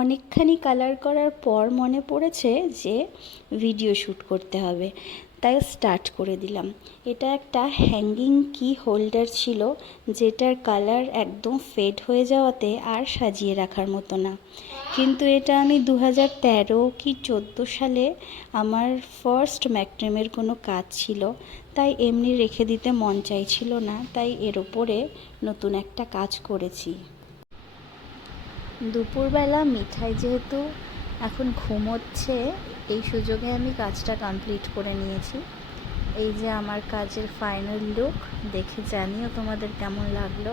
অনেকখানি কালার করার পর মনে পড়েছে যে ভিডিও শ্যুট করতে হবে, তাই স্টার্ট করে দিলাম। এটা একটা হ্যাঙ্গিং কি হোল্ডার ছিল, যেটার কালার একদম ফেড হয়ে যাওয়াতে আর সাজিয়ে রাখার মতো না। কিন্তু এটা আমি 2013 কি 14 সালে আমার ফার্স্ট ম্যাক্রেমের কোনো কাজ ছিল, তাই এমনি রেখে দিতে মন চাইছিল না, তাই এর ওপরে নতুন একটা কাজ করেছি। দুপুরবেলা মিঠাই যেহেতু এখন ঘুমোচ্ছে, এই সুযোগে আমি কাজটা কমপ্লিট করে নিয়েছি। এই যে আমার কাজের ফাইনাল লুক, দেখে জানিও তোমাদের কেমন লাগলো।